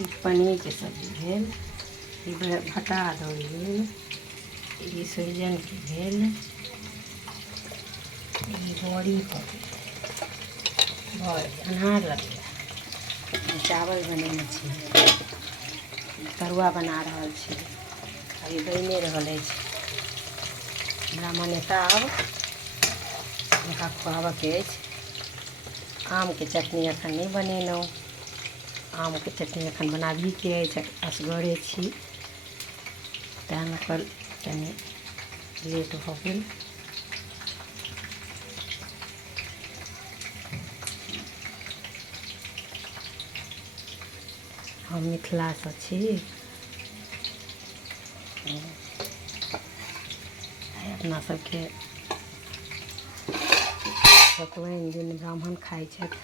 ई पनीरके सब्जी भेल, ई भटा दौड़ भेल, ई सोहिजनके भेल, ई बड़ी भऽ गेल, अन्हार लगैए। चावल बनेने छी, तरुआ बना रहल छी, अभी बनिए रहल अछि। हमरा मान्यता आब हुनका खुआबऽके अछि। आमके चटनी एखन नहि बनेलहुँ, आमके चटनी एखन बनाबहीके अछि, असगरे छी तेँ ओकर कनि लेट भऽ गेल। हम मिथिलासँ छी, अपना सभके सतुआइन दिन ब्राह्मण खाइ छथि।